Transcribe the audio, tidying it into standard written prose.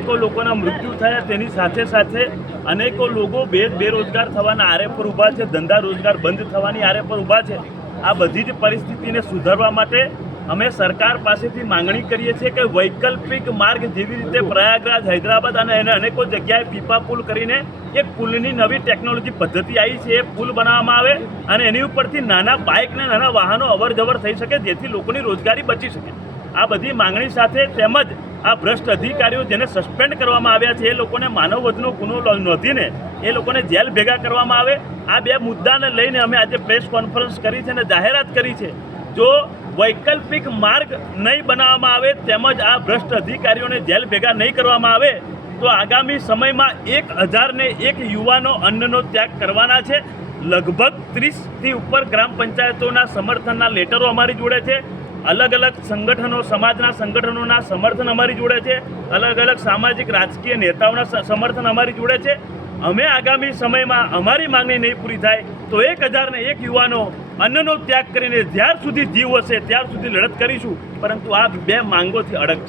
અનેકો લોકોના મૃત્યુ થયા, તેની સાથે સાથે અનેકો લોકો બેરોજગાર થવાના આરે પર ઊભા છે, ધંધા રોજગાર બંધ થવાની આરે પર ઊભા છે। આ બધી જ પરિસ્થિતિને સુધારવા માટે અમે સરકાર પાસેથી માંગણી કરીએ છીએ કે વૈકલ્પિક માર્ગ જેવી રીતે પ્રયાગરાજ, હૈદરાબાદ અને એને અનેકો જગ્યાએ પીપા પુલ કરીને એક પુલની નવી ટેકનોલોજી પદ્ધતિ આવી છે, એ પુલ બનાવવામાં આવે અને એની ઉપરથી નાના બાઇક ને નાના વાહનો અવર જવર થઈ શકે, જેથી લોકોની રોજગારી બચી શકે। આ બધી માંગણી સાથે તેમજ આ ભ્રષ્ટ અધિકારીઓ જેને સસ્પેન્ડ કરવામાં આવ્યા છે એ લોકોને માનવવધનો ગુનો નોંધીને એ લોકોને જેલ ભેગા કરવામાં આવે। આ બે મુદ્દાને લઈને અમે આજે પ્રેસ કોન્ફરન્સ કરી છે અને જાહેરાત કરી છે, જો વૈકલ્પિક માર્ગ નહીં બનાવવામાં આવે તેમજ આ ભ્રષ્ટ અધિકારીઓને જેલ ભેગા નહીં કરવામાં આવે તો આગામી સમયમાં 1001 યુવાનો અન્નનો ત્યાગ કરવાના છે। લગભગ 30થી ઉપર ગ્રામ પંચાયતોના સમર્થનના લેટરો અમારી જોડે છે, અલગ અલગ સંગઠનો, સમાજના સંગઠનોના સમર્થન અમારી જોડે છે, અલગ અલગ સામાજિક રાજકીય નેતાઓના સમર્થન અમારી જોડે છે। અમે આગામી સમયમાં અમારી માંગણી નહીં પૂરી થાય તો 1001 યુવાનો અન્નનો ત્યાગ કરીને જ્યાર સુધી જીવ હશે ત્યાર સુધી લડત કરીશું, પરંતુ આ બે માંગોથી અડગ છે।